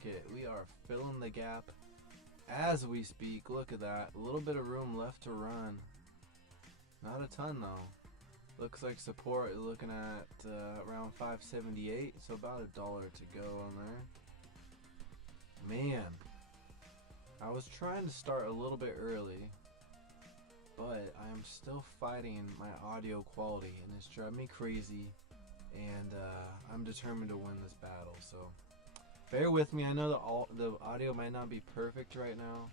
market. We are filling the gap as we speak. Look at that. A little bit of room left to run. Not a ton though. Looks like support is looking at around 578, so about $1 to go on there. Man, I was trying to start a little bit early, but I am still fighting my audio quality, and it's driving me crazy. And I'm determined to win this battle, so bear with me. I know the audio might not be perfect right now,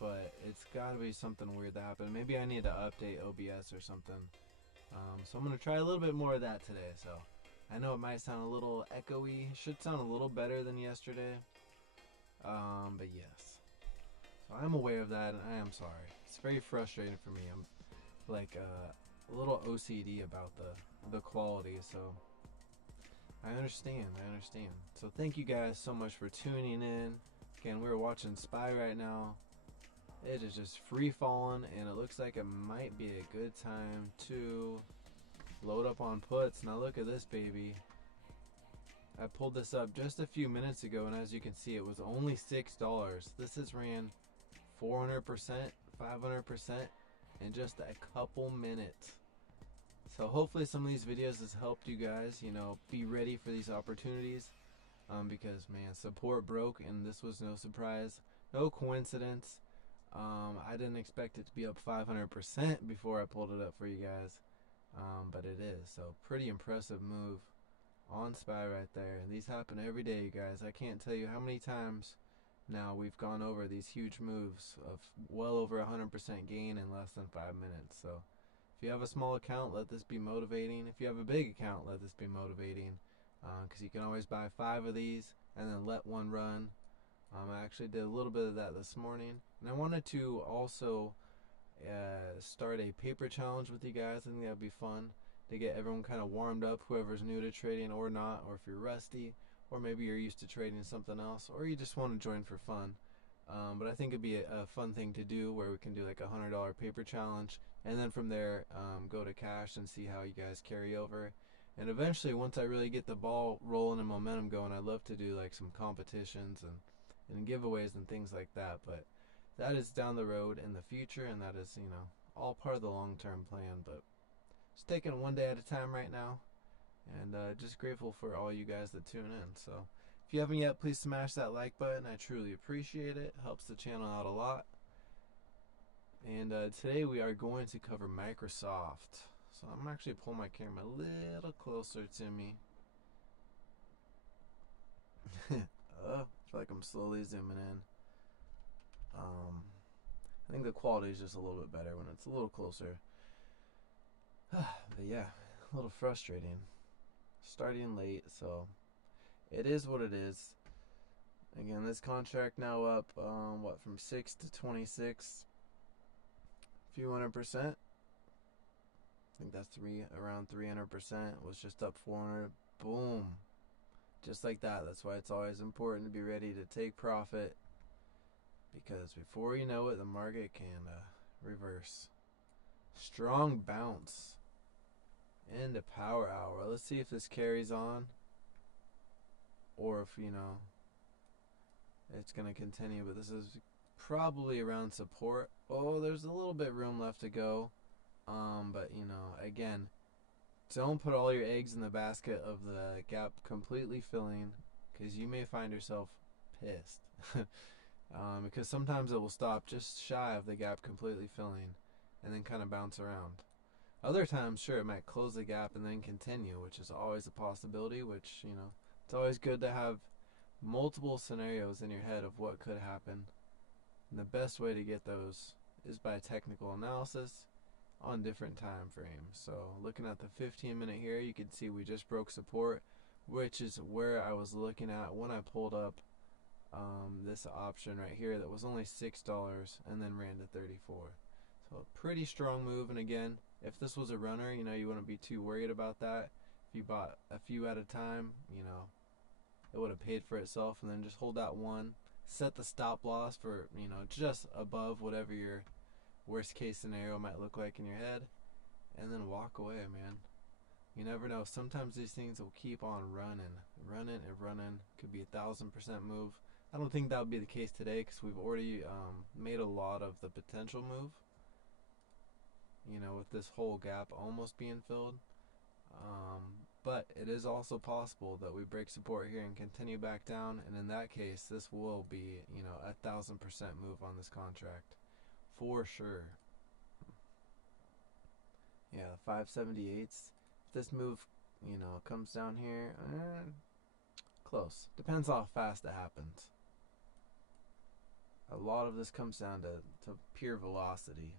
but it's got to be something weird that happened. Maybe I need to update OBS or something. So I'm going to try a little bit more of that today. So I know it might sound a little echoey. It should sound a little better than yesterday. But yes. So I'm aware of that, and I am sorry. It's very frustrating for me. I'm like a little OCD about the quality, so I understand. So thank you guys so much for tuning in. Again, we're watching Spy right now. It is just free falling, and it looks like it might be a good time to load up on puts. Now look at this baby. I pulled this up just a few minutes ago, and as you can see, it was only $6. This has ran 400%, 500% in just a couple minutes. So hopefully some of these videos has helped you guys, be ready for these opportunities. Because man, support broke, and this was no surprise, no coincidence. I didn't expect it to be up 500% before I pulled it up for you guys, but it is. So pretty impressive move on Spy right there. And these happen every day, you guys. I can't tell you how many times now we've gone over these huge moves of well over 100% gain in less than 5 minutes. So if you have a small account, let this be motivating. If you have a big account, let this be motivating, because you can always buy 5 of these and then let one run. I actually did a little bit of that this morning, and I wanted to also start a paper challenge with you guys. I think that would be fun to get everyone kind of warmed up, whoever's new to trading or not, or if you're rusty, or maybe you're used to trading something else, or you just want to join for fun. But I think it'd be a fun thing to do, where we can do like a $100 paper challenge, and then from there go to cash and see how you guys carry over. And eventually, once I really get the ball rolling and momentum going, I'd love to do like some competitions and giveaways and things like that. But that is down the road in the future, and that is, all part of the long-term plan. But just taking it one day at a time right now, and just grateful for all you guys that tune in. So if you haven't yet, please smash that like button. I truly appreciate it. It helps the channel out a lot. And today we are going to cover Microsoft. So I'm actually pulling my camera a little closer to me. I feel like I'm slowly zooming in. I think the quality is just a little bit better when it's a little closer. But yeah, a little frustrating. Starting late, so it is what it is. Again, this contract now up, from 6 to 26, a few 100%. I think that's around 300%. Was just up 400. Boom. Just like that. That's why it's always important to be ready to take profit, because before you know it, the market can reverse. Strong bounce into power hour. Let's see if this carries on, or if it's gonna continue. But this is probably around support. Oh, there's a little bit room left to go. But again, don't put all your eggs in the basket of the gap completely filling, because you may find yourself pissed. Because sometimes it will stop just shy of the gap completely filling and then kind of bounce around. Other times, sure, it might close the gap and then continue, which is always a possibility, which, it's always good to have multiple scenarios in your head of what could happen. And the best way to get those is by technical analysis on different time frames. So looking at the 15-minute here, you can see we just broke support, which is where I was looking at when I pulled up this option right here that was only $6 and then ran to 34. So a pretty strong move. And again, if this was a runner, you wouldn't be too worried about that. If you bought a few at a time, it would have paid for itself. And then just hold that one, set the stop loss for just above whatever your worst case scenario might look like in your head, and then walk away, man. You never know. Sometimes these things will keep on running and running. Could be 1,000% move. I don't think that would be the case today because we've already made a lot of the potential move. You know, with this whole gap almost being filled. But it is also possible that we break support here and continue back down, and in that case, this will be, you know, 1,000% move on this contract, for sure. Yeah, 578s. If this move, you know, comes down here, close. Depends how fast it happens. A lot of this comes down to pure velocity.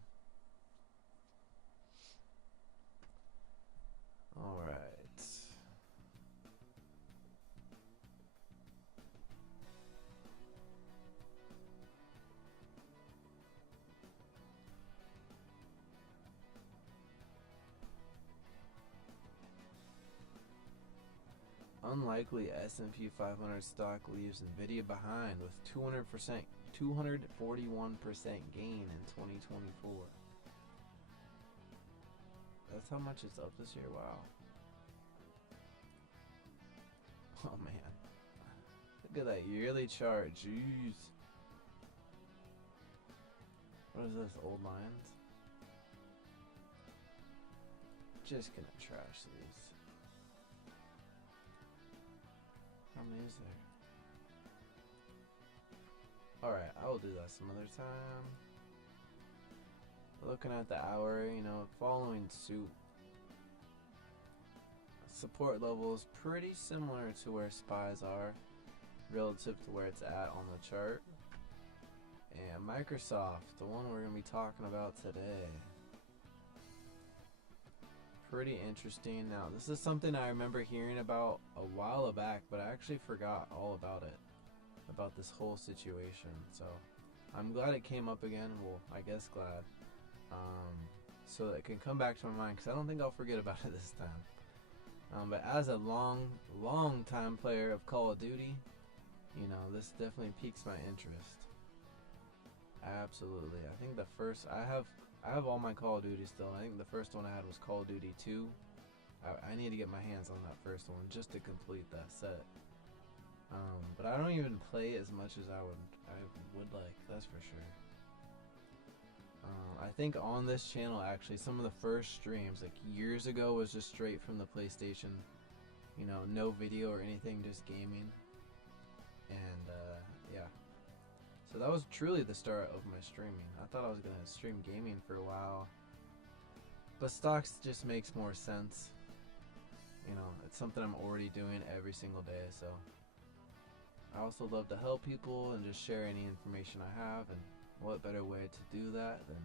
All right. Unlikely S&P 500 stock leaves Nvidia behind with 241% gain in 2024. That's how much it's up this year. Wow. Oh man. Look at that yearly chart. Jeez. What is this? Old lines? Just gonna trash these. How many is there? Alright, I will do that some other time. Looking at the hour, you know, following suit. Support level is pretty similar to where SPYs are relative to where it's at on the chart. And Microsoft, the one we're going to be talking about today. Pretty interesting. Now, this is something I remember hearing about a while back, but I actually forgot all about it. About this whole situation. So, I'm glad it came up again. Well, I guess glad. So that it can come back to my mind, because I don't think I'll forget about it this time. But as a long time player of Call of Duty, you know, this definitely piques my interest. Absolutely. I think the first, I have all my Call of Duty still. I think the first one I had was Call of Duty 2. I need to get my hands on that first one just to complete that set. But I don't even play as much as I would like, that's for sure. I think on this channel, actually, some of the first streams, like years ago, was just straight from the PlayStation. You know, no video or anything, just gaming. And, yeah. So that was truly the start of my streaming. I thought I was going to stream gaming for a while. But stocks just makes more sense. You know, it's something I'm already doing every single day, so. I also love to help people and just share any information I have, and what better way to do that than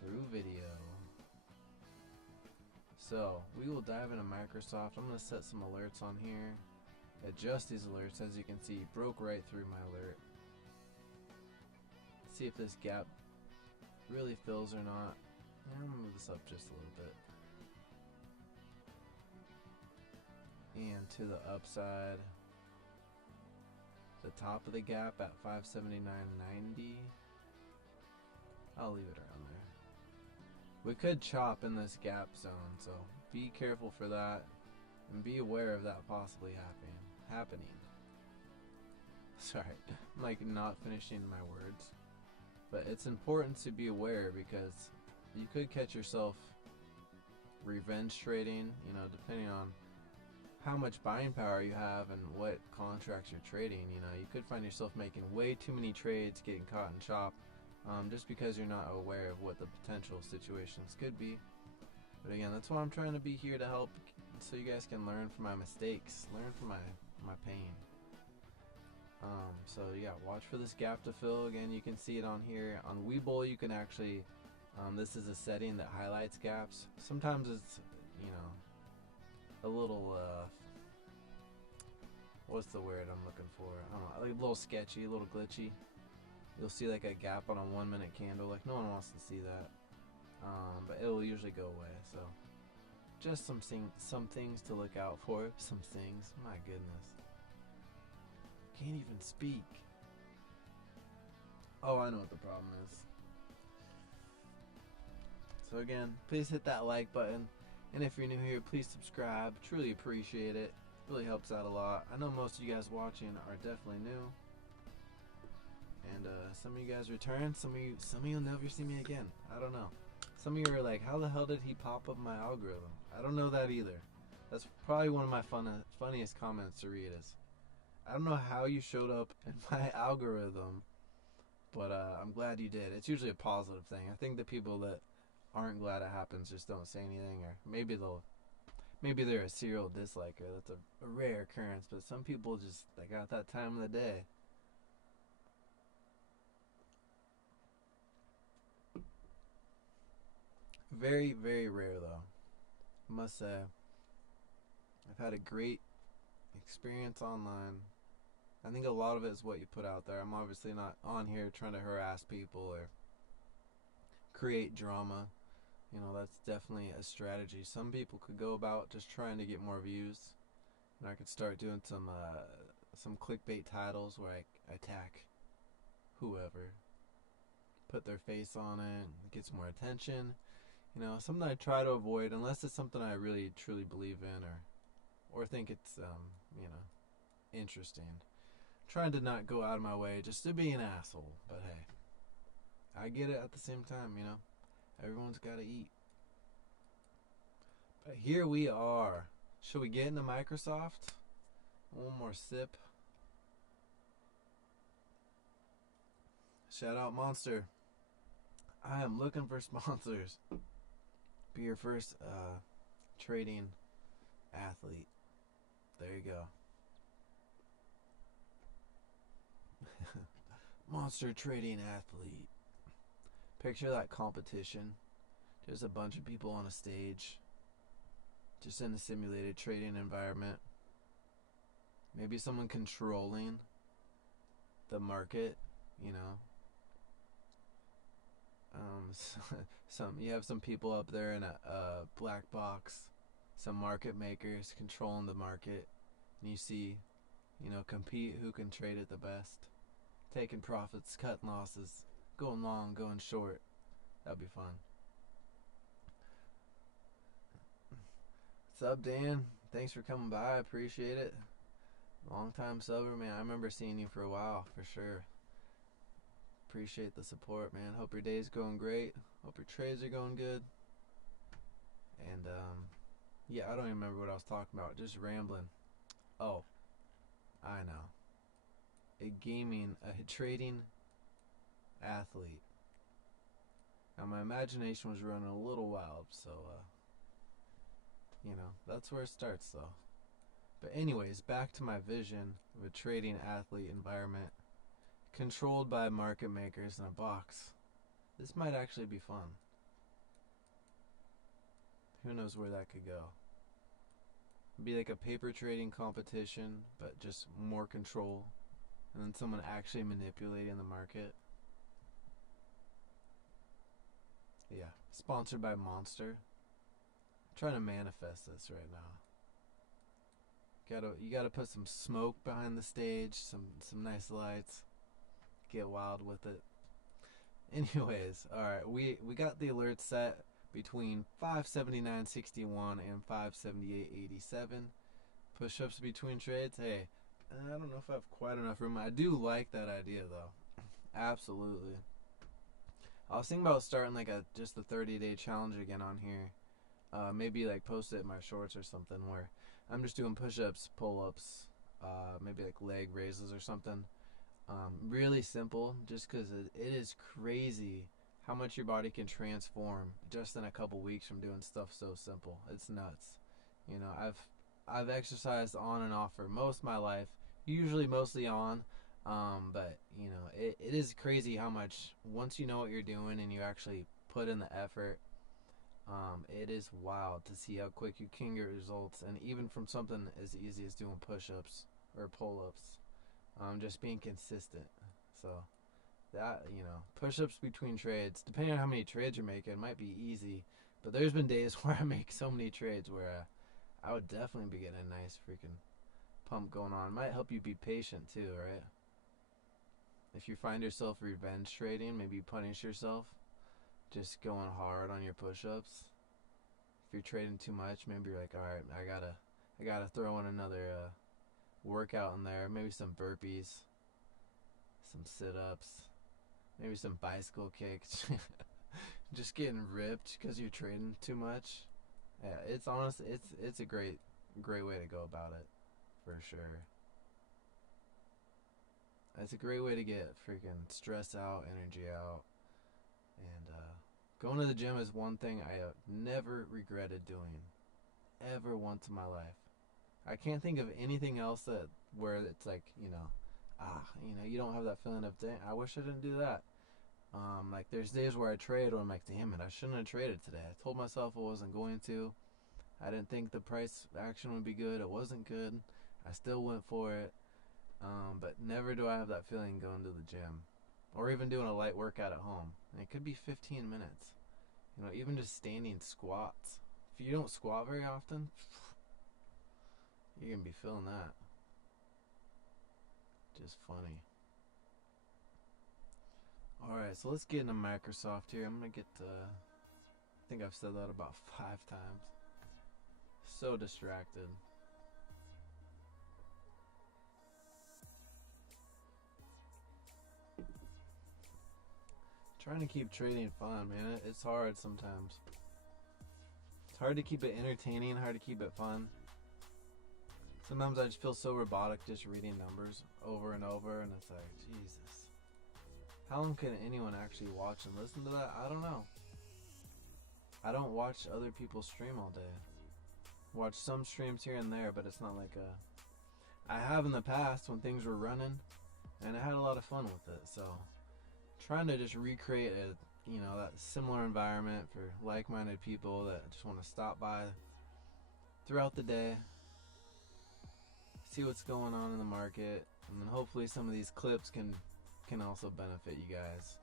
through video. So, we will dive into Microsoft. I'm going to set some alerts on here. Adjust these alerts. As you can see, broke right through my alert. See if this gap really fills or not. I'm going to move this up just a little bit. And to the upside. The top of the gap at 579.90. I'll leave it around there. We could chop in this gap zone, so be careful for that, and be aware of that possibly happening. Sorry, I'm like not finishing my words, but it's important to be aware because you could catch yourself revenge trading, you know, depending on how much buying power you have and what contracts you're trading. You know, you could find yourself making way too many trades, getting caught in chop, just because you're not aware of what the potential situations could be. But again, that's why I'm trying to be here to help, so you guys can learn from my mistakes, learn from my pain. So yeah, watch for this gap to fill. Again, you can see it on here. On Webull, you can actually, this is a setting that highlights gaps. Sometimes it's, you know, a little, what's the word I'm looking for? I don't know, like a little sketchy, a little glitchy. You'll see like a gap on a 1 minute candle, like no one wants to see that. But it'll usually go away, so just some things to look out for. Some things, my goodness. Can't even speak. Oh, I know what the problem is. So again, please hit that like button. And if you're new here, please subscribe. Truly appreciate it. Really helps out a lot. I know most of you guys watching are definitely new. And some of you guys return. Some of you will never see me again. I don't know. Some of you are like, how the hell did he pop up my algorithm? I don't know that either. That's probably one of my funniest comments to read is, I don't know how you showed up in my algorithm, but I'm glad you did. It's usually a positive thing. I think the people that aren't glad it happens just don't say anything, or maybe they're a serial disliker. That's a rare occurrence, but some people just, they got that time of the day. Very, very rare though. I must say, I've had a great experience online. I think a lot of it is what you put out there. I'm obviously not on here trying to harass people or create drama. You know, that's definitely a strategy. Some people could go about just trying to get more views. And I could start doing some clickbait titles where I attack whoever, put their face on it, gets more attention. You know, something I try to avoid unless it's something I really truly believe in or think it's you know, interesting. Trying to not go out of my way just to be an asshole, but hey, I get it at the same time, you know. Everyone's got to eat. But here we are. Should we get into Microsoft? One more sip. Shout out Monster. I am looking for sponsors. Be your first trading athlete. There you go. Monster trading athlete. Picture that competition. There's a bunch of people on a stage, just in a simulated trading environment. Maybe someone controlling the market, you know. You have some people up there in a black box, some market makers controlling the market, and you see, you know, compete who can trade it the best, taking profits, cutting losses, going long, going short. That'd be fun. What's up, Dan? Thanks for coming by. I appreciate it. Long time subber, man. I remember seeing you for a while, for sure. Appreciate the support, man. Hope your day's going great. Hope your trades are going good. And yeah, I don't even remember what I was talking about. Just rambling. Oh, I know. A trading athlete. Now my imagination was running a little wild, so you know, that's where it starts though. But anyways, back to my vision of a trading athlete environment controlled by market makers in a box. This might actually be fun. Who knows where that could go? It'd be like a paper trading competition, but just more control, and then someone actually manipulating the market. Yeah, sponsored by Monster. I'm trying to manifest this right now. You gotta put some smoke behind the stage, some nice lights. Get wild with it. Anyways, alright, we got the alert set between 579.61 and 578.87. Push-ups between trades. Hey, I don't know if I have quite enough room. I do like that idea though. Absolutely. I was thinking about starting like just a 30-day challenge again on here. Maybe like post it in my shorts or something where I'm just doing push-ups, pull-ups, maybe like leg raises or something. Really simple, just because it is crazy how much your body can transform just in a couple weeks from doing stuff so simple. It's nuts. You know, I've exercised on and off for most of my life, usually mostly on, but you know, it is crazy how much, once you know what you're doing and you actually put in the effort, it is wild to see how quick you can get results, and even from something as easy as doing push-ups or pull-ups. Just being consistent. So that, you know, push-ups between trades, depending on how many trades you're making, it might be easy, but there's been days where I make so many trades where I would definitely be getting a nice freaking pump going on. It might help you be patient too, right? If you find yourself revenge trading, maybe you punish yourself just going hard on your push-ups. If you're trading too much, maybe you're like, all right, I gotta throw in another workout in there. Maybe some burpees, some sit-ups, maybe some bicycle kicks. Just getting ripped because you're trading too much. Yeah, it's honestly, it's a great way to go about it, for sure. It's a great way to get freaking stress out, energy out, and going to the gym is one thing I have never regretted doing, ever once in my life. I can't think of anything else that where it's like, you don't have that feeling of, dang, I wish I didn't do that. Like there's days where I trade where I'm like, damn it, I shouldn't have traded today. I told myself I wasn't going to. I didn't think the price action would be good. It wasn't good. I still went for it. But never do I have that feeling going to the gym or even doing a light workout at home. And it could be 15 minutes. Even just standing squats. If you don't squat very often, you're going to be feeling that. Just funny. Alright, so let's get into Microsoft here. I'm going to get I think I've said that about 5 times. So distracted. Trying to keep trading fun, man. It's hard sometimes. It's hard to keep it entertaining, hard to keep it fun. Sometimes I just feel so robotic just reading numbers over and over, and it's like, Jesus. How long can anyone actually watch and listen to that? I don't know. I don't watch other people stream all day. Watch some streams here and there, but it's not like I have in the past when things were running, and I had a lot of fun with it, so trying to just recreate that similar environment for like-minded people that just want to stop by throughout the day, see what's going on in the market, and then hopefully some of these clips can also benefit you guys.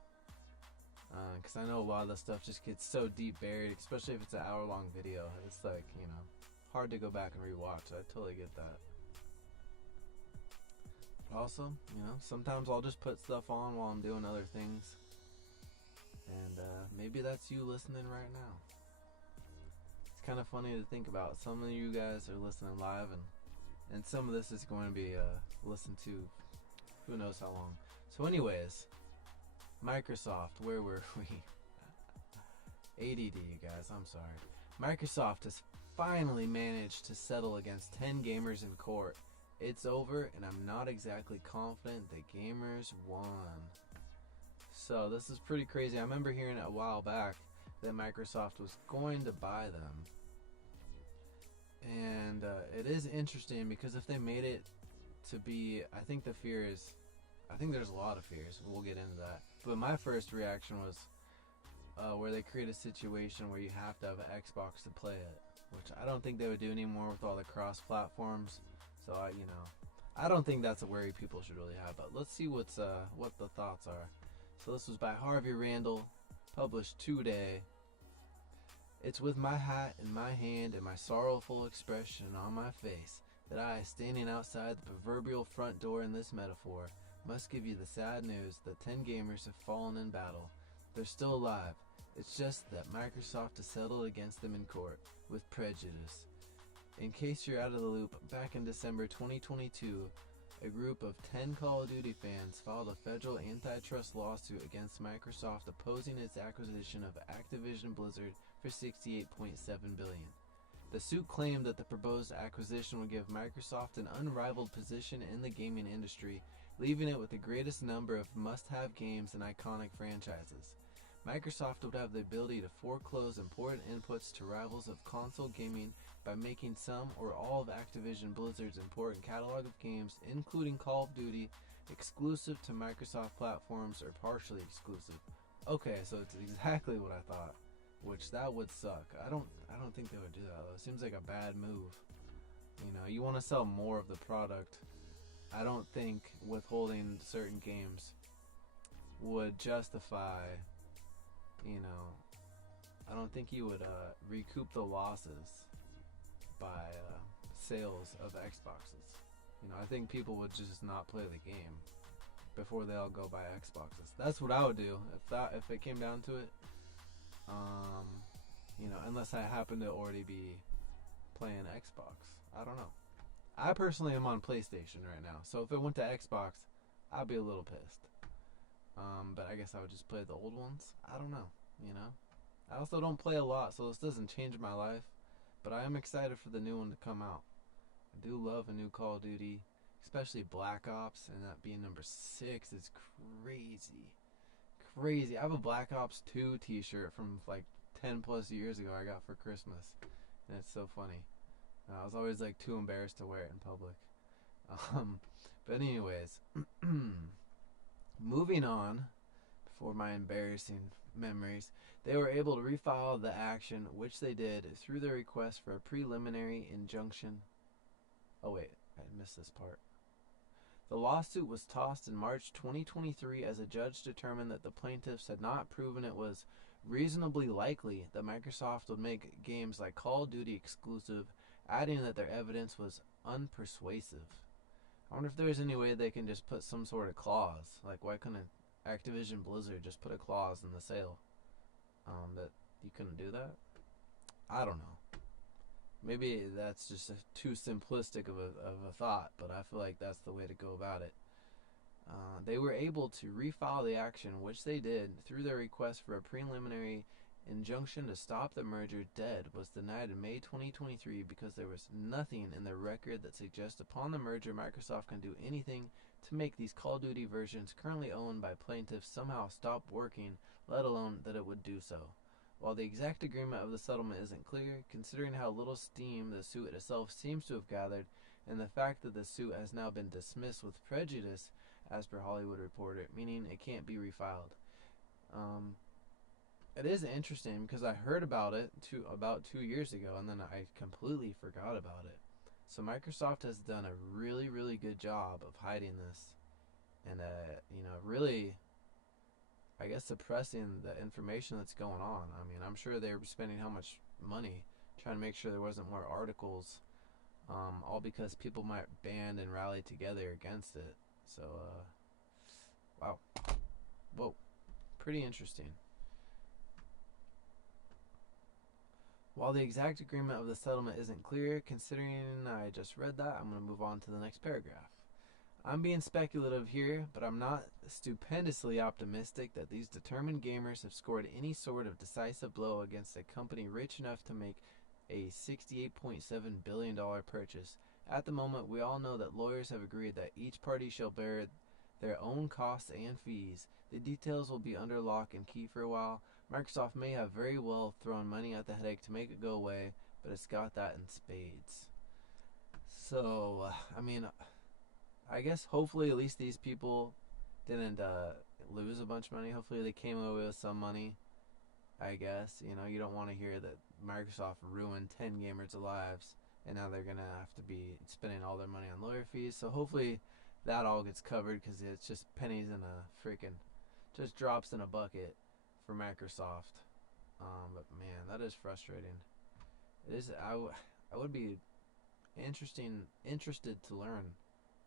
Because I know a lot of the stuff just gets so deep buried, especially if it's an hour-long video. It's like, hard to go back and rewatch. I totally get that. Also, sometimes I'll just put stuff on while I'm doing other things. And maybe that's you listening right now. It's kind of funny to think about. Some of you guys are listening live, and some of this is going to be listened to who knows how long. So anyways, Microsoft, where were we? ADD, you guys, I'm sorry. Microsoft has finally managed to settle against 10 gamers in court. It's over, and I'm not exactly confident the gamers won. So this is pretty crazy. I remember hearing a while back that Microsoft was going to buy them. And it is interesting because if they made it to be, I think there's a lot of fears. We'll get into that. But my first reaction was where they create a situation where you have to have an Xbox to play it, which I don't think they would do anymore with all the cross-platforms. So I don't think that's a worry people should really have. But let's see what the thoughts are. So this was by Harvey Randall, published today. It's with my hat in my hand and my sorrowful expression on my face that I, standing outside the proverbial front door in this metaphor, must give you the sad news that 10 gamers have fallen in battle. They're still alive. It's just that Microsoft has settled against them in court with prejudice. In case you're out of the loop, back in December 2022, a group of 10 Call of Duty fans filed a federal antitrust lawsuit against Microsoft opposing its acquisition of Activision Blizzard for $68.7 billion. The suit claimed that the proposed acquisition would give Microsoft an unrivaled position in the gaming industry, leaving it with the greatest number of must-have games and iconic franchises. Microsoft would have the ability to foreclose important inputs to rivals of console gaming by making some or all of Activision Blizzard's important catalog of games, including Call of Duty, exclusive to Microsoft platforms or partially exclusive. Okay, so it's exactly what I thought, which that would suck. I don't think they would do that though. It seems like a bad move. You want to sell more of the product. I don't think withholding certain games would justify, I don't think you would recoup the losses by sales of Xboxes. I think people would just not play the game before they all go buy Xboxes. That's what I would do if it came down to it. unless I happen to already be playing Xbox. I don't know. I personally am on PlayStation right now, so if it went to Xbox, I'd be a little pissed. But I guess I would just play the old ones. I don't know. I also don't play a lot, so this doesn't change my life. But I am excited for the new one to come out. I do love a new Call of Duty, especially Black Ops, and that being number 6 is crazy. Crazy. I have a Black Ops 2 t-shirt from like 10 plus years ago I got for Christmas. And it's so funny. I was always like too embarrassed to wear it in public. But anyways, moving on, before my embarrassing memories, they were able to refile the action, which they did through their request for a preliminary injunction. Oh wait, I missed this part. The lawsuit was tossed in March 2023 as a judge determined that the plaintiffs had not proven it was reasonably likely that Microsoft would make games like Call of Duty exclusive, adding that their evidence was unpersuasive. I wonder if there's any way they can just put some sort of clause. Like, why couldn't Activision Blizzard just put a clause in the sale that you couldn't do that? I don't know. Maybe that's just too simplistic of a thought, but I feel like that's the way to go about it. They were able to refile the action, which they did, through their request for a preliminary injunction to stop the merger dead was denied in May 2023 because there was nothing in the record that suggests upon the merger Microsoft can do anything to make these Call of Duty versions currently owned by plaintiffs somehow stop working, let alone that it would do so. While the exact agreement of the settlement isn't clear, considering how little steam the suit itself seems to have gathered, and the fact that the suit has now been dismissed with prejudice, as per Hollywood Reporter, meaning it can't be refiled. It is interesting because I heard about it about 2 years ago, and then I completely forgot about it. So Microsoft has done a really, really good job of hiding this, and really, I guess, suppressing the information that's going on. I mean, I'm sure they were spending how much money trying to make sure there wasn't more articles, all because people might band and rally together against it. So, wow. Whoa. Pretty interesting. While the exact agreement of the settlement isn't clear, considering I just read that, I'm going to move on to the next paragraph. I'm being speculative here, but I'm not stupendously optimistic that these determined gamers have scored any sort of decisive blow against a company rich enough to make a $68.7 billion purchase. At the moment, we all know that lawyers have agreed that each party shall bear their own costs and fees. The details will be under lock and key for a while. Microsoft may have very well thrown money at the headache to make it go away, but it's got that in spades. So, I guess hopefully at least these people didn't lose a bunch of money. Hopefully they came away with some money, I guess. You don't want to hear that Microsoft ruined 10 gamers' lives, and now they're going to have to be spending all their money on lawyer fees. So hopefully that all gets covered, because it's just pennies in a freaking, just drops in a bucket for Microsoft. But man, that is frustrating. It is. I would be interested to learn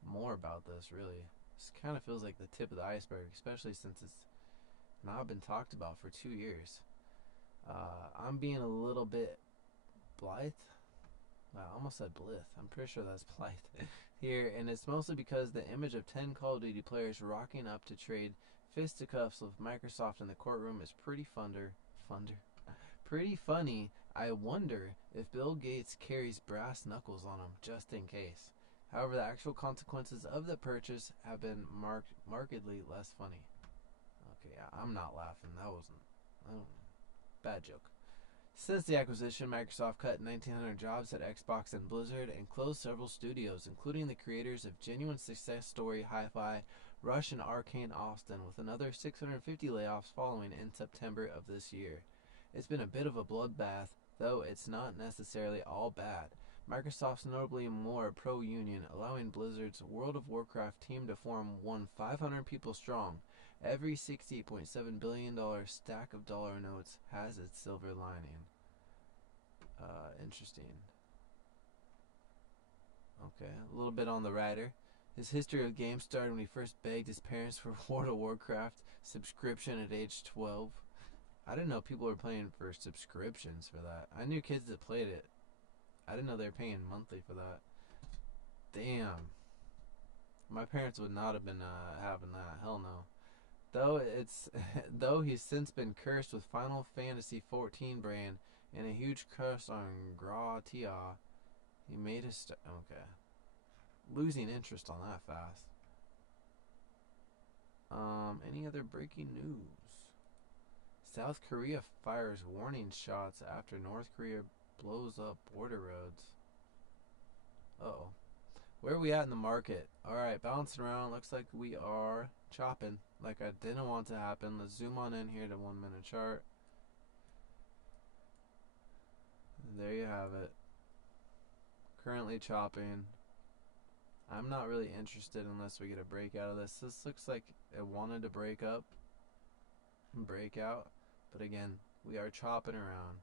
more about this. Really, this kind of feels like the tip of the iceberg, especially since it's not been talked about for 2 years. I'm being a little bit blithe. I almost said blith. I'm pretty sure that's blithe here, and it's mostly because the image of 10 Call of Duty players rocking up to trade fisticuffs with Microsoft in the courtroom is pretty funny. I wonder if Bill Gates carries brass knuckles on him just in case. However, the actual consequences of the purchase have been markedly less funny. Okay, I'm not laughing. That wasn't bad joke. Since the acquisition, Microsoft cut 1,900 jobs at Xbox and Blizzard and closed several studios, including the creators of Genuine Success Story Hi-Fi, Rush, and Arcane Austin, with another 650 layoffs following in September of this year. It's been a bit of a bloodbath, though it's not necessarily all bad. Microsoft's notably more pro-union, allowing Blizzard's World of Warcraft team to form one 500 people strong. Every $68.7 billion stack of dollar notes has its silver lining. Interesting. Okay, a little bit on the writer. His history of games started when he first begged his parents for World of Warcraft subscription at age 12. I didn't know people were playing for subscriptions for that. I knew kids that played it. I didn't know they were paying monthly for that. Damn. My parents would not have been having that. Hell no. Though he's since been cursed with Final Fantasy XIV brand and a huge curse on Gratia, he made his okay. Losing interest on that fast. Any other breaking news? South Korea fires warning shots after North Korea blows up border roads. Uh-oh. Where are we at in the market? Alright, bouncing around. Looks like we are chopping like I didn't want to happen. Let's zoom on in here to 1 minute chart. There you have it. Currently chopping. I'm not really interested unless we get a break out of this. This looks like it wanted to break up and break out. But again, we are chopping around.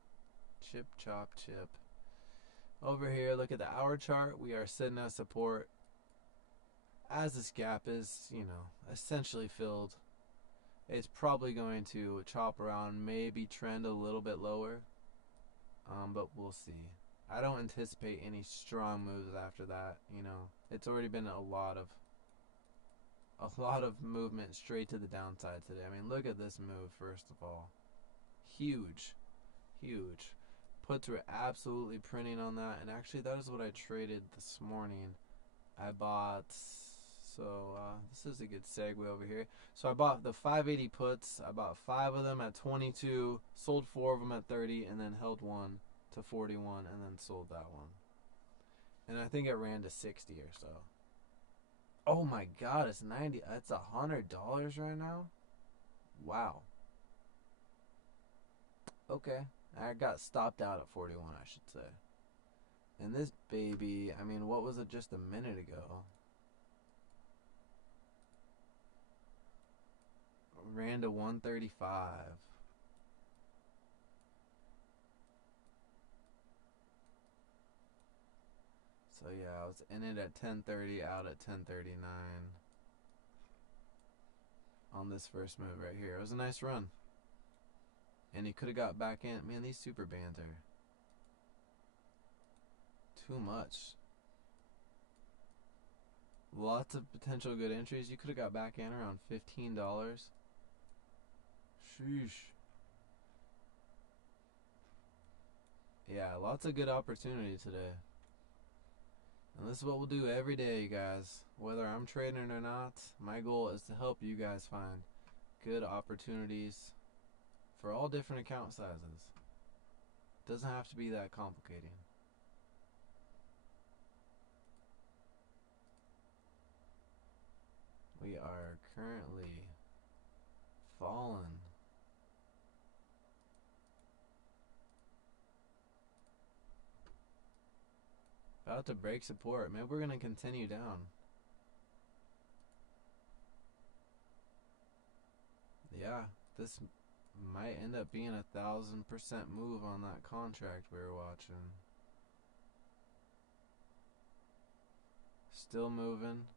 Chip, chop, chip. Over here, look at the hour chart. We are sitting at support. As this gap is, essentially filled, it's probably going to chop around, maybe trend a little bit lower. But we'll see. I don't anticipate any strong moves after that. It's already been a lot of movement straight to the downside today. I mean, look at this move first of all. Huge. Puts were absolutely printing on that, and actually that is what I traded this morning. I bought, this is a good segue over here. So I bought the 580 puts. I bought 5 of them at 22, sold 4 of them at 30, and then held one to 41, and then sold that one. And I think it ran to 60 or so. Oh my God, it's 90. That's $100 right now. Wow. Okay. I got stopped out at 41, I should say. And this baby, I mean, what was it just a minute ago? Ran to 135. So yeah, I was in it at 10:30, out at 10:39 on this first move right here. It was a nice run. And he could have got back in. Man, these super bands are too much. Lots of potential good entries. You could have got back in around $15. Sheesh. Yeah, lots of good opportunity today. And this is what we'll do every day, you guys. Whether I'm trading or not, my goal is to help you guys find good opportunities for all different account sizes. Doesn't have to be that complicating. We are currently fallen. About to break support. Maybe we're going to continue down. Yeah, this might end up being 1,000% move on that contract we were watching. Still moving.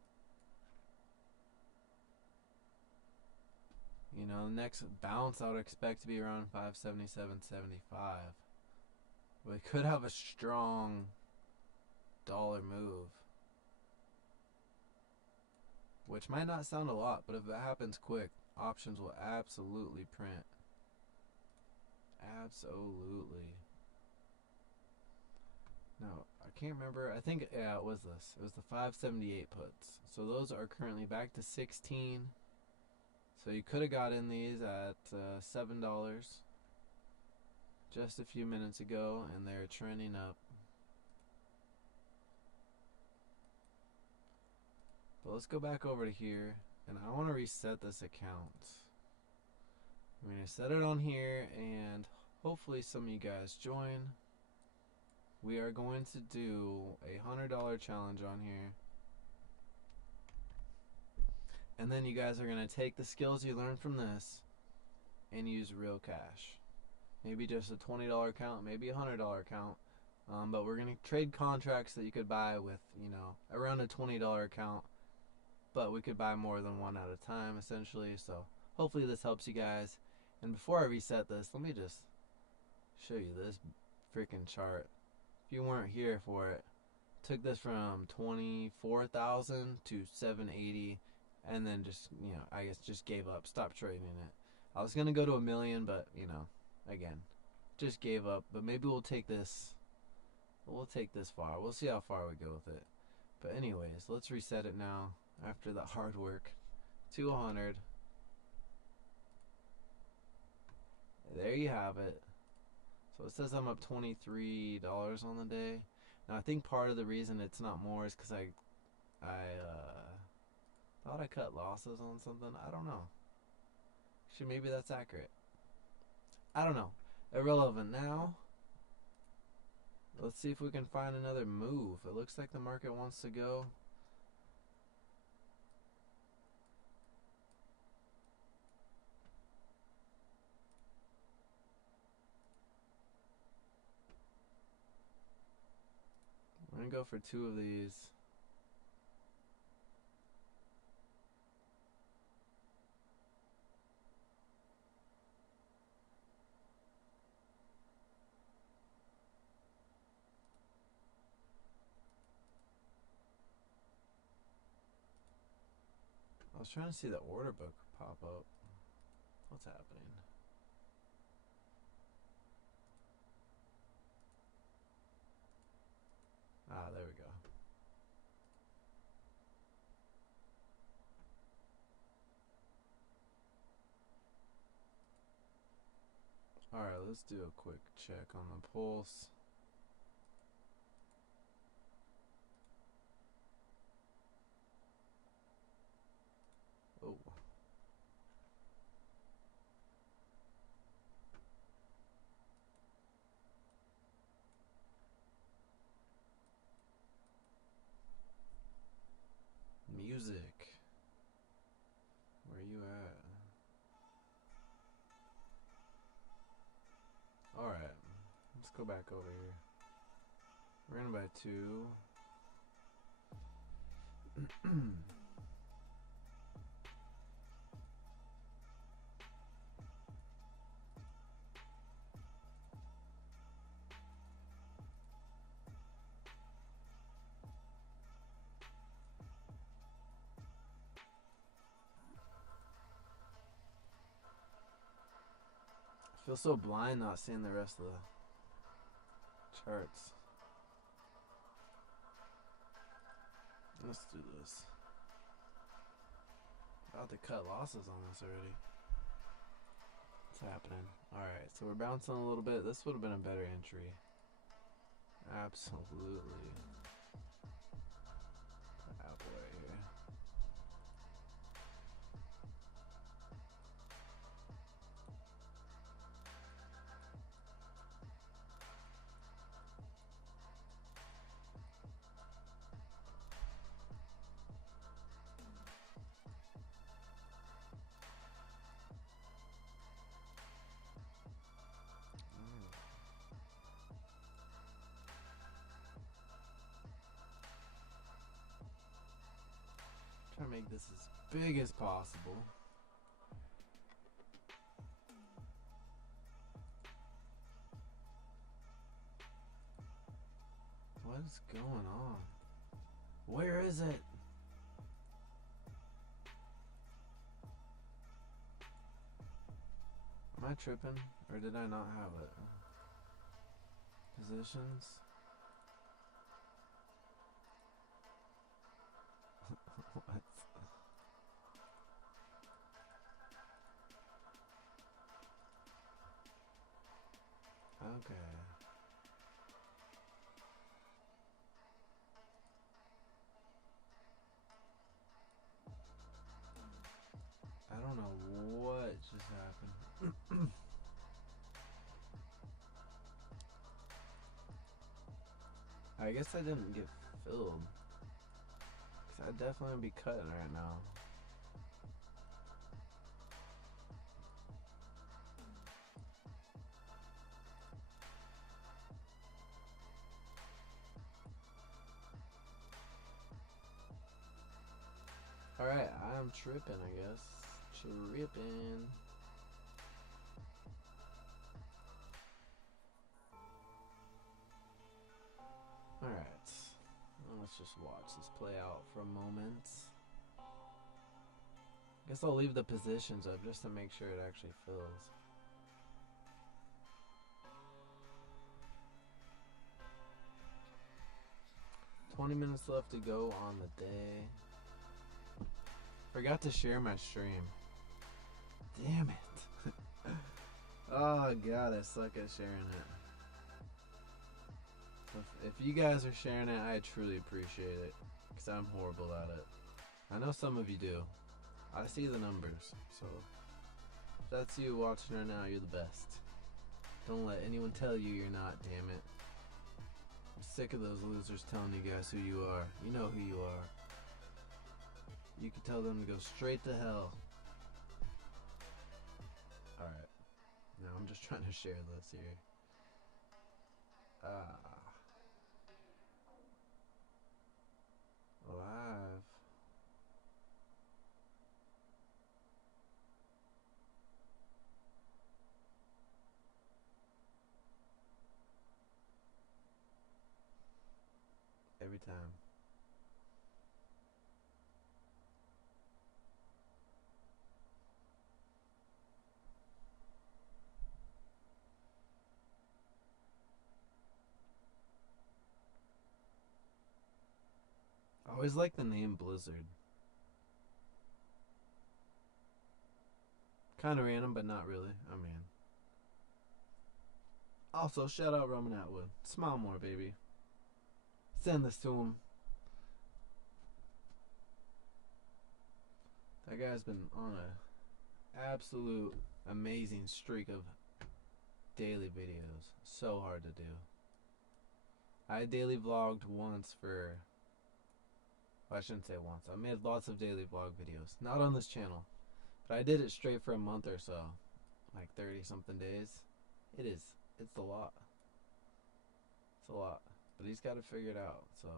The next bounce I would expect to be around 577.75. We could have a strong dollar move, which might not sound a lot, but if it happens quick, options will absolutely print. Absolutely. No, I can't remember. I think, yeah, it was this. It was the 578 puts. So those are currently back to 16. So you could have got in these at $7 just a few minutes ago, and they're trending up. But let's go back over to here, and I want to reset this account. I'm going to set it on here, and hopefully some of you guys join. We are going to do a $100 challenge on here. And then you guys are going to take the skills you learned from this and use real cash. Maybe just a $20 account, maybe a $100 account. But we're going to trade contracts that you could buy with, around a $20 account. But we could buy more than one at a time, essentially. So hopefully this helps you guys. And before I reset this, let me just show you this freaking chart. If you weren't here for it, took this from 24,000 to 780, and then just, I guess just gave up, stopped trading it. I was gonna go to 1,000,000, but again, just gave up. But maybe we'll take this far. We'll see how far we go with it. But anyways, let's reset it now after the hard work. 200. There you have it. So it says I'm up $23 on the day. Now I think part of the reason it's not more is because I thought I cut losses on something. I don't know. Actually, maybe that's accurate. I don't know. Irrelevant now. Let's see if we can find another move. It looks like the market wants to go. I'm going to go for 2 of these. I was trying to see the order book pop up. What's happening? Ah, there we go. Alright, let's do a quick check on the pulse. Oh. Music. Where you at? Alright. Let's go back over here. We're gonna buy 2. I feel so blind not seeing the rest of the charts. Let's do this. About to cut losses on this already. What's happening? Alright, so we're bouncing a little bit. This would have been a better entry. Absolutely. Apple right here. Try to make this as big as possible. What is going on? Where is it? Am I tripping? Or did I not have it? Positions? What? Okay. I don't know what just happened. I guess I didn't get filled. Cause I'd definitely be cutting right now. Alright, I'm tripping, I guess. Tripping. Alright. Let's just watch this play out for a moment. Guess I'll leave the positions up just to make sure it actually fills. $20 left to go on the day. Forgot to share my stream. Damn it. Oh god, I suck at sharing it. If you guys are sharing it, I truly appreciate it. Because I'm horrible at it. I know some of you do. I see the numbers. So, if that's you watching right now, you're the best. Don't let anyone tell you you're not, damn it. I'm sick of those losers telling you guys who you are. You know who you are. You can tell them to go straight to hell. Alright. Now I'm just trying to share this here. Live. Every time. I always like the name Blizzard. Kind of random, but not really. I mean. Also, shout out Roman Atwood. Smile more, baby. Send this to him. That guy's been on a absolute amazing streak of daily videos. So hard to do. I daily vlogged once for... Well, I shouldn't say once. I made lots of daily vlog videos. Not on this channel. But I did it straight for a month or so. Like 30 something days. It's a lot. It's a lot. But he's got to figure it out. So,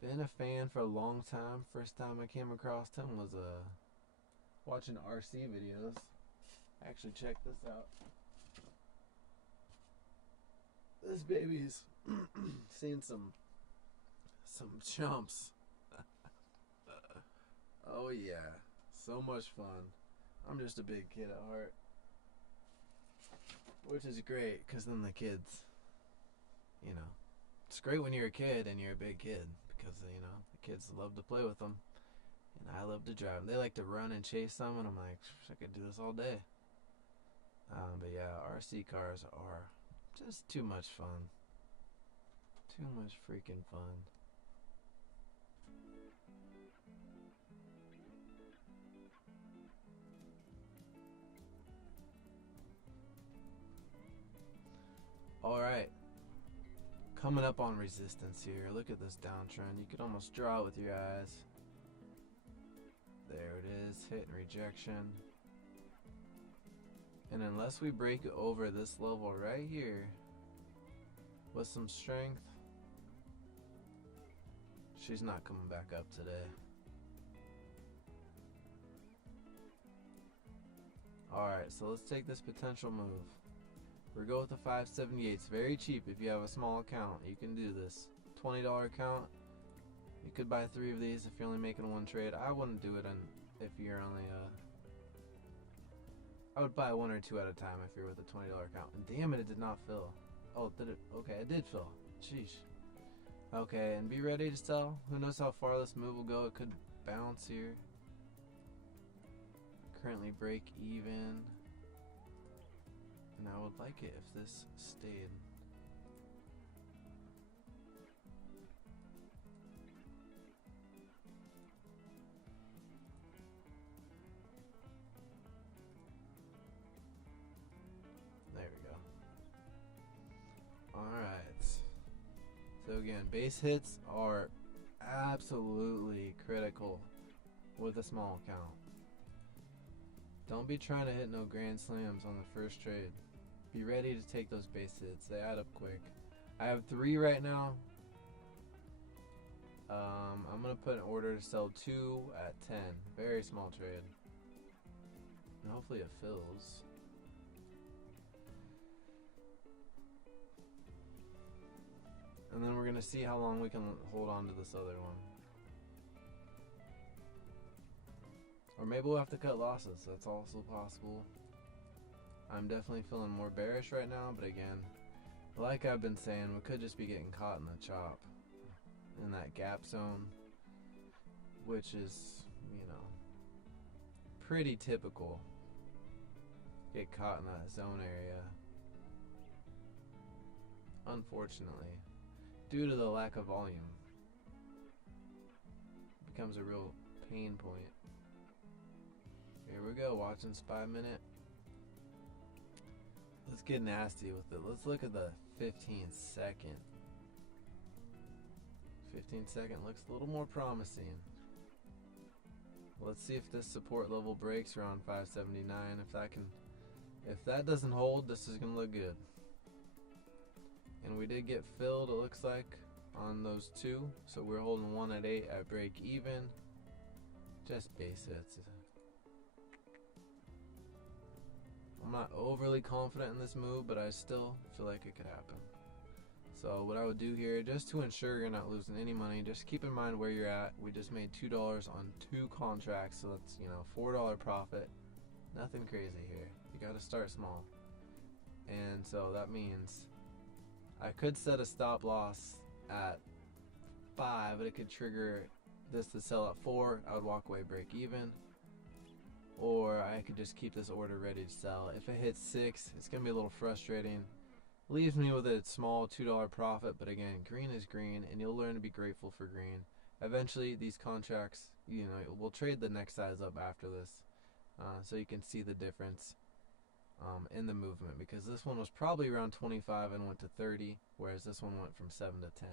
been a fan for a long time. First time I came across him was watching RC videos. Actually, check this out. This baby's seen some chumps. Oh yeah, so much fun. I'm just a big kid at heart, which is great because then the kids, you know, it's great when you're a kid and you're a big kid because you know the kids love to play with them, and I love to drive. They like to run and chase them, and I'm like, I could do this all day. But yeah, RC cars are just too much fun. Too much freaking fun. Alright. Coming up on resistance here. Look at this downtrend. You could almost draw it with your eyes. There it is. Hit and rejection. And unless we break over this level right here with some strength, she's not coming back up today. Alright, so let's take this potential move. We're going with the 578. It's very cheap if you have a small account. You can do this. $20 account. You could buy 3 of these if you're only making 1 trade. I wouldn't do it if you're only I would buy 1 or 2 at a time if you're with a $20 account. And damn it, it did not fill. Oh, did it? Okay, it did fill. Sheesh. Okay, and be ready to sell. Who knows how far this move will go? It could bounce here. Currently break even. And I would like it if this stayed. There we go. Alright. So again, base hits are absolutely critical with a small account. Don't be trying to hit no grand slams on the first trade. Be ready to take those base hits. They add up quick. I have 3 right now. I'm going to put an order to sell 2 at 10. Very small trade. And hopefully it fills. And then we're going to see how long we can hold on to this other one. Or maybe we'll have to cut losses. That's also possible. I'm definitely feeling more bearish right now, but again, like I've been saying, we could just be getting caught in the chop, in that gap zone, which is, you know, pretty typical. Get caught in that zone area, unfortunately, due to the lack of volume. It becomes a real pain point. Here we go, watching SPY minute. Let's get nasty with it. Let's look at the 15 second. 15 second looks a little more promising. Let's see if this support level breaks around 579. If that doesn't hold, this is gonna look good. And we did get filled, it looks like, on those two. So we're holding one at 8 at break even. Just base hits. I'm not overly confident in this move, but I still feel like it could happen. So what I would do here, just to ensure you're not losing any money, just keep in mind where you're at. We just made $2 on 2 contracts, so that's, you know, $4 profit. Nothing crazy here. You got to start small. And so that means I could set a stop loss at 5, but it could trigger this to sell at 4. I would walk away, break even. Or I could just keep this order ready to sell. If it hits 6, it's going to be a little frustrating. Leaves me with a small $2 profit, but again, green is green, and you'll learn to be grateful for green. Eventually, these contracts, you know, we'll trade the next size up after this, so you can see the difference in the movement, because this one was probably around 25 and went to 30, whereas this one went from 7 to 10.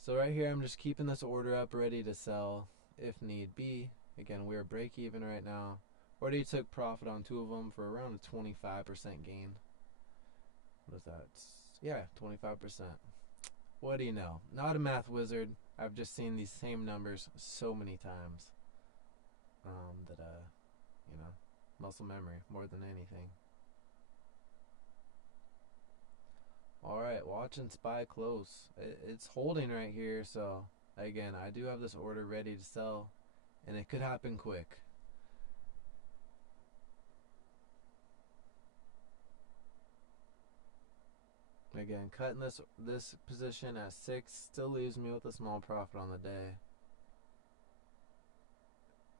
So right here, I'm just keeping this order up, ready to sell if need be. Again, we're break even right now. Already took profit on 2 of them for around a 25% gain. What is that? Yeah, 25%. What do you know? Not a math wizard. I've just seen these same numbers so many times that, you know, muscle memory more than anything. Alright, watching SPY close. It's holding right here, so again, I do have this order ready to sell, and it could happen quick. Again, cutting this position at 6 still leaves me with a small profit on the day,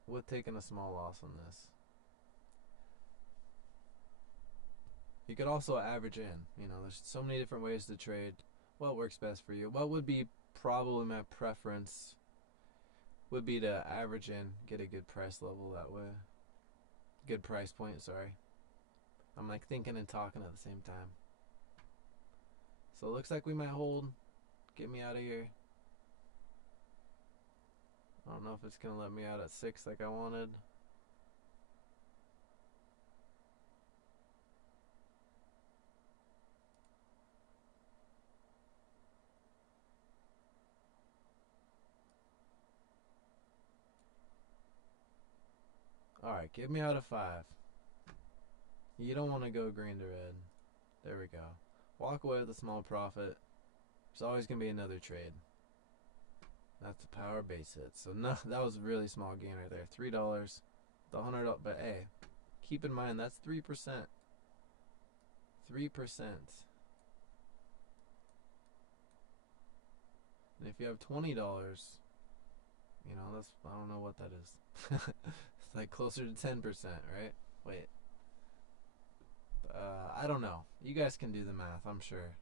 with taking a small loss on this. You could also average in. You know, there's so many different ways to trade. What works best for you? What would be probably my preference would be to average in, get a good price level that way. Good price point, sorry. I'm like thinking and talking at the same time. So it looks like we might hold. Get me out of here. I don't know if it's going to let me out at 6 like I wanted. Alright, get me out of 5. You don't want to go green to red. There we go. Walk away with a small profit. There's always going to be another trade. That's the power base hit. So no, that was a really small gain right there. $3. The $100, but hey, keep in mind that's 3%. 3%. And if you have $20, you know, that's, I don't know what that is. It's like closer to 10%, right? Wait. I don't know. You guys can do the math, I'm sure.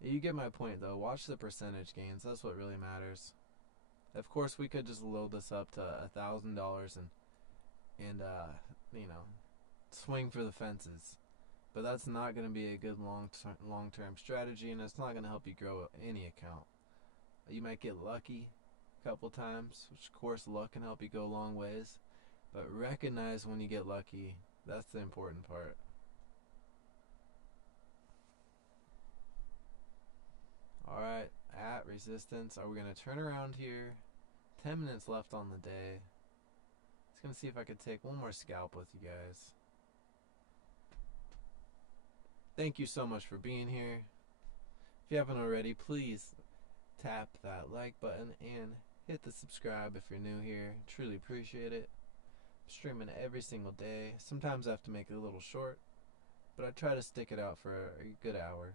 You get my point, though. Watch the percentage gains. That's what really matters. Of course, we could just load this up to $1,000 and you know, swing for the fences. But that's not going to be a good long-term strategy, and it's not going to help you grow any account. You might get lucky a couple times, which of course luck can help you go a long ways. But recognize when you get lucky. That's the important part. Alright, at resistance. Are we going to turn around here? 10 minutes left on the day. Just going to see if I could take one more scalp with you guys. thank you so much for being here. If you haven't already, please tap that like button and hit the subscribe if you're new here. Truly appreciate it. I'm streaming every single day. Sometimes I have to make it a little short, but I try to stick it out for a good hour.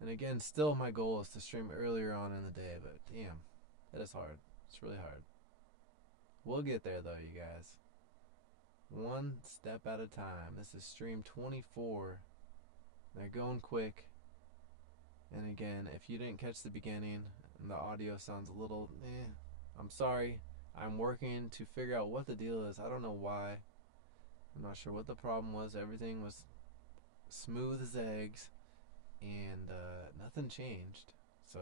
And again, still my goal is to stream earlier on in the day, but damn, it is hard. It's really hard. We'll get there though, you guys. One step at a time. This is stream 24. They're going quick. And again, if you didn't catch the beginning and the audio sounds a little I'm sorry. I'm working to figure out what the deal is. I don't know why. I'm not sure what the problem was. Everything was smooth as eggs, and nothing changed. So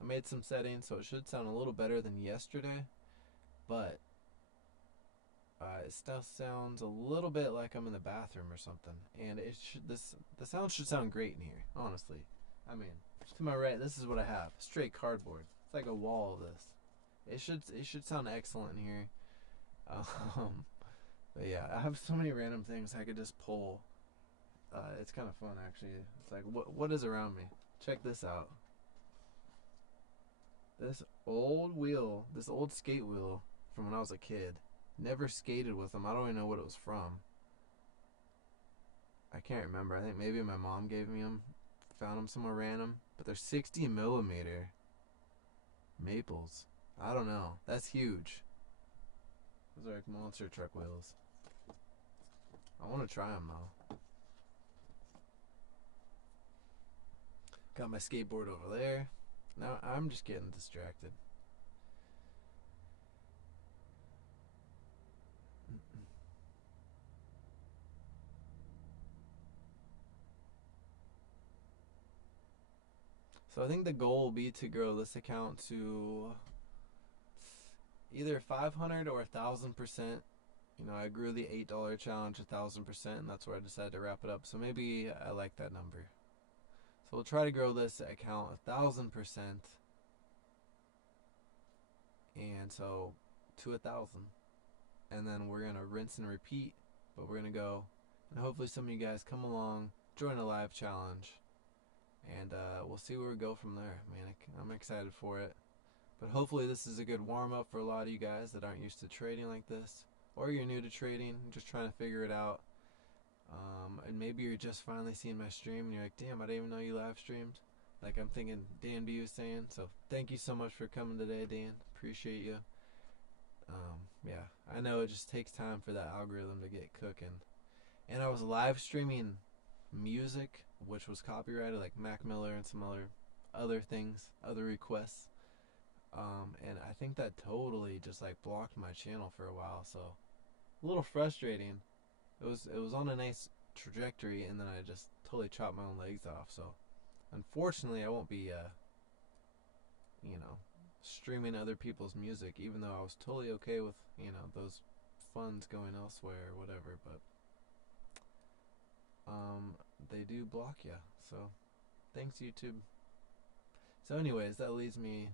I made some settings so it should sound a little better than yesterday, but it still sounds a little bit like I'm in the bathroom or something. And the sound should sound great in here, honestly. I mean, to my right, this is what I have: straight cardboard. It's like a wall of this. It should sound excellent in here. But yeah, I have so many random things I could just pull. It's kind of fun, actually. It's like, what is around me? Check this out. This old wheel, this old skate wheel from when I was a kid. Never skated with them. I don't even know what it was from. I can't remember. I think maybe my mom gave me them. Found them somewhere random. But they're 60 millimeter maples. I don't know. That's huge. Those are like monster truck wheels. I want to try them though. Got my skateboard over there. Now I'm just getting distracted. So I think the goal will be to grow this account to either 500 or 1,000%. You know, I grew the $8 challenge 1,000%, and that's where I decided to wrap it up. So maybe I like that number. So we'll try to grow this account 1,000%, and so to 1,000, and then we're gonna rinse and repeat. But we're gonna go, and hopefully some of you guys come along, join a live challenge, and we'll see where we go from there. Man, I'm excited for it. But hopefully this is a good warm-up for a lot of you guys that aren't used to trading like this, or you're new to trading, just trying to figure it out. And maybe you're just finally seeing my stream and you're like, damn, I didn't even know you live streamed. Like I'm thinking Dan B was saying. So thank you so much for coming today, Dan. Appreciate you. Yeah, I know it just takes time for that algorithm to get cooking. And I was live streaming music, which was copyrighted, like Mac Miller and some other things, other requests. And I think that totally just like blocked my channel for a while. So a little frustrating. It was on a nice trajectory, and then I just totally chopped my own legs off. So unfortunately I won't be streaming other people's music, even though I was totally okay with those funds going elsewhere or whatever. But they do block you, so thanks YouTube. So anyways, that leads me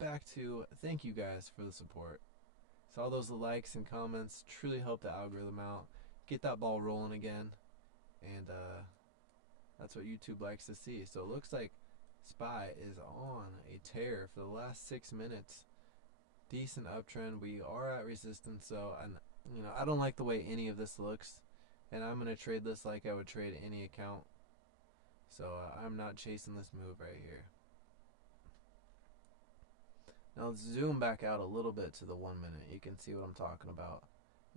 back to thank you guys for the support. So all those likes and comments truly help the algorithm out, get that ball rolling again, and that's what YouTube likes to see. So it looks like SPY is on a tear for the last 6 minutes. Decent uptrend. We are at resistance, so I don't like the way any of this looks, and I'm gonna trade this like I would trade any account. So I'm not chasing this move right here. Now let's zoom back out a little bit to the 1 minute. You can see what I'm talking about.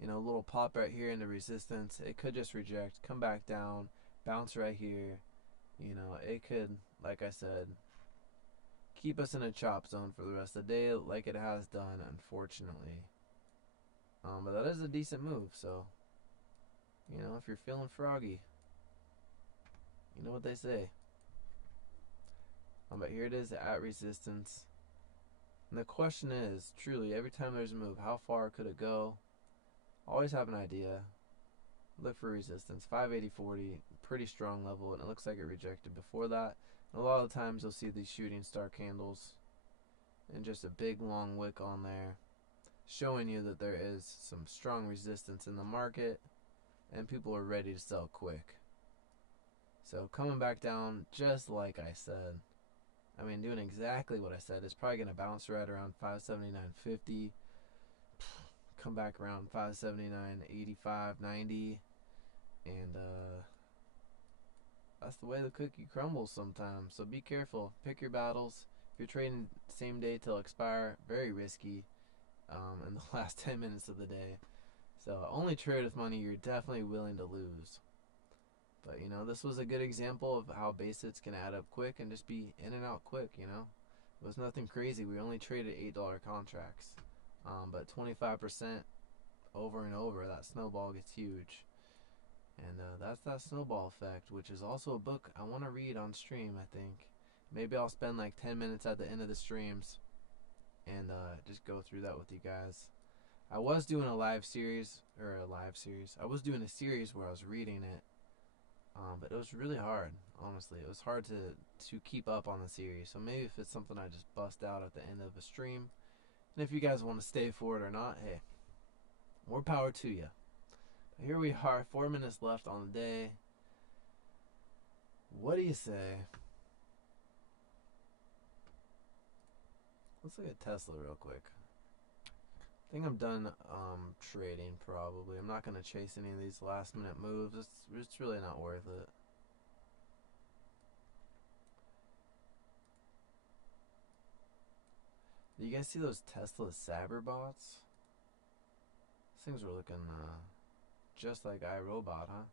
A little pop right here into resistance. It could just reject, come back down, bounce right here. It could, like I said, keep us in a chop zone for the rest of the day like it has done, unfortunately. But that is a decent move, so if you're feeling froggy, you know what they say. But here it is at resistance. And the question is, truly, every time there's a move, how far could it go? Always have an idea. Look for resistance. 580.40, pretty strong level, and it looks like it rejected before that. And a lot of times you'll see these shooting star candles and just a big long wick on there, showing you that there is some strong resistance in the market and people are ready to sell quick. So coming back down just like I said. I mean, doing exactly what I said. It's probably going to bounce right around 579.50. Come back around 579.85, 90. And that's the way the cookie crumbles sometimes. So be careful. Pick your battles. If you're trading same day till expire, very risky in the last 10 minutes of the day. So only trade with money you're definitely willing to lose. But, you know, this was a good example of how basics can add up quick and just be in and out quick, you know. It was nothing crazy. We only traded $8 contracts. But 25% over and over, that snowball gets huge. And that's that snowball effect, which is also a book I want to read on stream, I think. Maybe I'll spend like 10 minutes at the end of the streams and just go through that with you guys. I was doing a live series. I was doing a series where I was reading it. But it was really hard, honestly. It was hard to keep up on the series. So maybe if it's something I just bust out at the end of a stream. And if you guys want to stay for it or not, hey, more power to you. But here we are, 4 minutes left on the day. What do you say? Let's look at Tesla real quick. I think I'm done trading probably. I'm not going to chase any of these last minute moves. It's really not worth it. Do you guys see those Tesla Cyberbots? These things were looking just like iRobot, huh?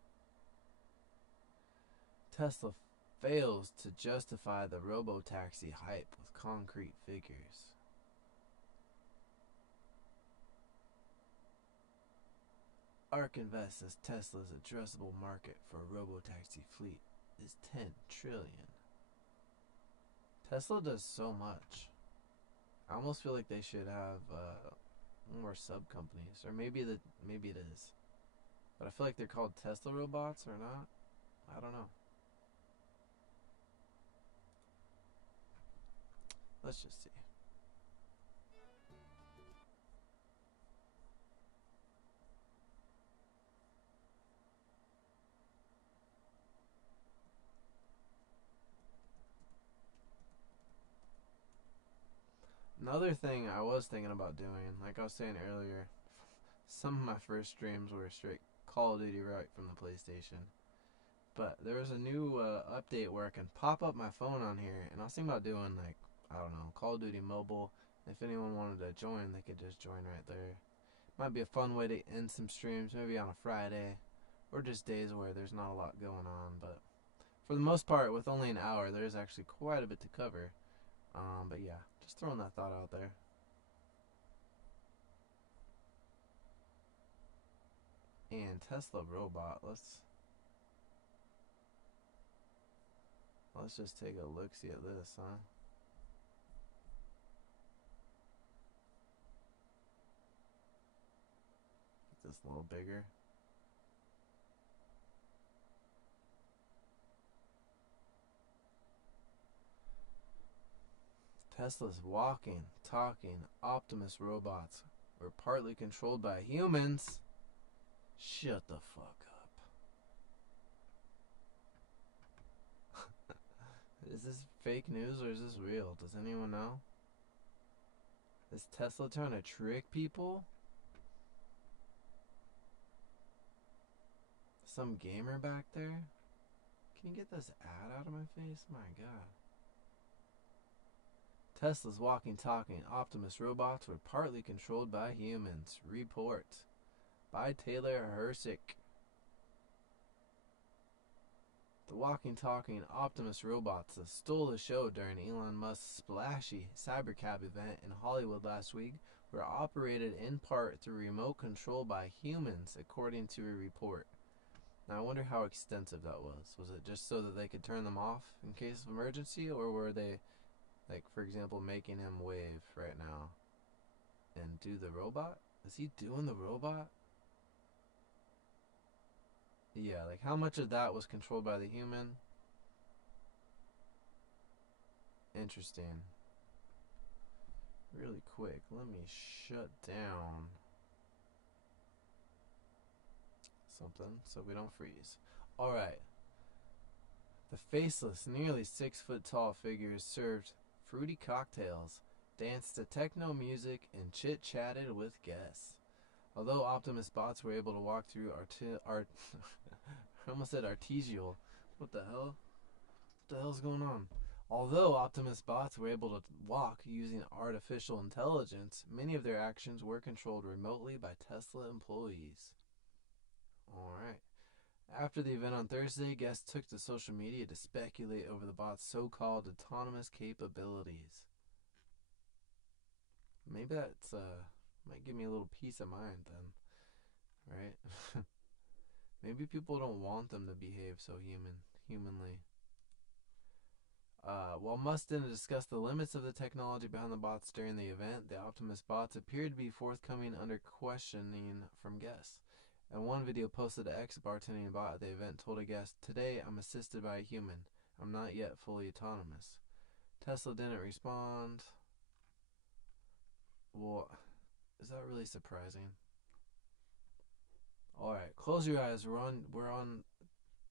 Tesla fails to justify the robo-taxi hype with concrete figures. ARK Invest says Tesla's addressable market for a robo-taxi fleet is 10 trillion. Tesla does so much. I almost feel like they should have more sub-companies, or maybe it is. But I feel like they're called Tesla robots or not. I don't know. Let's just see. Another thing I was thinking about doing, like I was saying earlier, some of my first streams were straight Call of Duty right from the PlayStation. But there was a new update where I can pop up my phone on here, and I was thinking about doing, like, I don't know, Call of Duty Mobile. If anyone wanted to join, they could just join right there. Might be a fun way to end some streams, maybe on a Friday, or just days where there's not a lot going on. But for the most part, with only an hour, there's actually quite a bit to cover. But yeah, just throwing that thought out there. And Tesla robot, let's just take a look-see at this, huh? Get this a little bigger. Tesla's walking, talking, Optimus robots were partly controlled by humans. Shut the fuck up. Is this fake news or is this real? Does anyone know? Is Tesla trying to trick people? Some gamer back there? Can you get this ad out of my face? My god. Tesla's walking, talking, Optimus robots were partly controlled by humans. Report by Taylor Hersick. The walking, talking Optimus robots that stole the show during Elon Musk's splashy Cybercab event in Hollywood last week were operated in part through remote control by humans, according to a report. Now, I wonder how extensive that was. Was it just so that they could turn them off in case of emergency, or were they, like, for example, making him wave right now and do the robot? Is he doing the robot? Yeah, like how much of that was controlled by the human? Interesting. Really quick, let me shut down something so we don't freeze. Alright. The faceless, nearly 6-foot-tall figures served fruity cocktails, danced to techno music, and chit-chatted with guests. Although Optimus bots were able to walk through I almost said artesial. What the hell? What the hell's going on? Although Optimus bots were able to walk using artificial intelligence, many of their actions were controlled remotely by Tesla employees. Alright. After the event on Thursday, guests took to social media to speculate over the bot's so-called autonomous capabilities. Maybe that's might give me a little peace of mind then, right? Maybe people don't want them to behave so humanly. While Musk didn't discuss the limits of the technology behind the bots during the event, the Optimus bots appeared to be forthcoming under questioning from guests. And one video posted to X, bartending bot at the event told a guest, "Today I'm assisted by a human. I'm not yet fully autonomous." Tesla didn't respond. Well, is that really surprising? Alright, close your eyes. We're on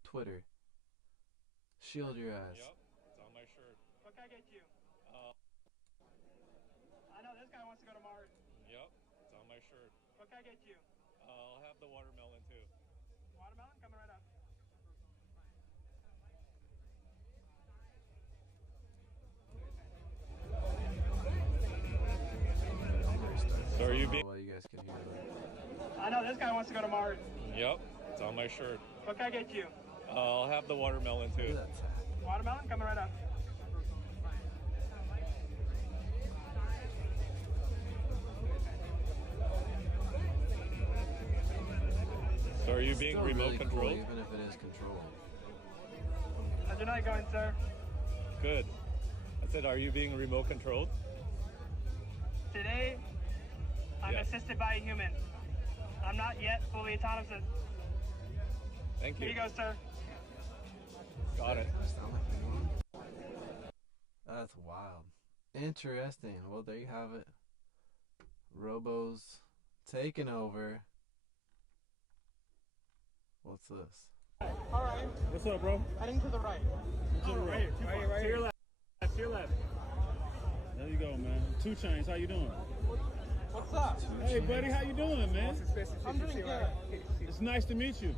Twitter. Shield your eyes. Yep, it's on my shirt. What can I get you? I know this guy wants to go to Mars. Yep, it's on my shirt. What can I get you? I'll have the watermelon too. Watermelon? Coming right up. So are you being... Well, you guys can hear that. I know this guy wants to go to Mars. Yep, it's on my shirt. What can I get you? I'll have the watermelon Look too. at that tag. Watermelon? Coming right up. So are you being Still remote really cool, controlled? even if it is controlled. How's your night going, sir? Good. I said, are you being remote controlled? Today, I'm Yeah. assisted by a human. I'm not yet fully autonomous. Thank Here you. you go, sir. Got it. Sound like you know. That's wild. Interesting. Well, there you have it. Robo's taking over. What's this? All right. What's up, bro? Heading to the right. To the right. Right To your left. To your left. There you go, man. 2 Chainz, how you doing? What's up? Hey, buddy, how you doing, man? I'm doing good. It's nice to meet you.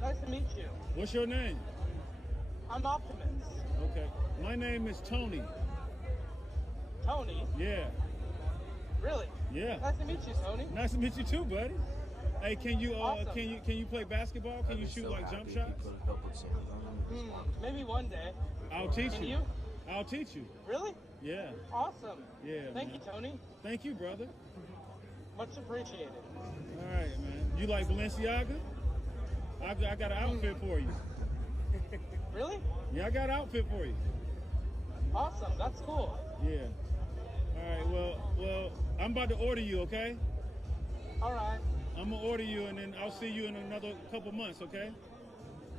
Nice to meet you. What's your name? I'm Optimus. Okay. My name is Tony. Tony? Yeah. Really? Yeah. Nice to meet you, Tony. Nice to meet you too, buddy. Hey, can you Awesome. can you play basketball? Can you shoot like jump shots? Put a couple chins on them. Maybe one day. I'll teach Can you. you? I'll teach you. Really? Yeah. Awesome. Yeah. Thank man. you, Tony. Thank you, brother. Much appreciated. All right, man. You like Balenciaga? I got an outfit for you. Really? Yeah, I got an outfit for you. Awesome. That's cool. Yeah. All right. Well, I'm about to order you. Okay. All right. I'm gonna order you, and then I'll see you in another couple months. Okay.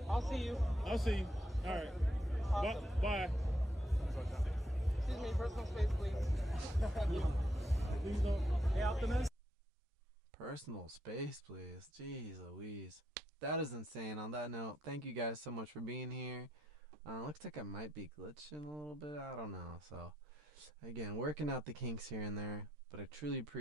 I'll see you. I'll see you. All right. Awesome. Bye. Excuse me, personal space, please. Please don't. Hey, Optimus. Personal space, please. Jeez Louise. That is insane. On that note, thank you guys so much for being here. Looks like I might be glitching a little bit. I don't know. So, again, working out the kinks here and there. But I truly appreciate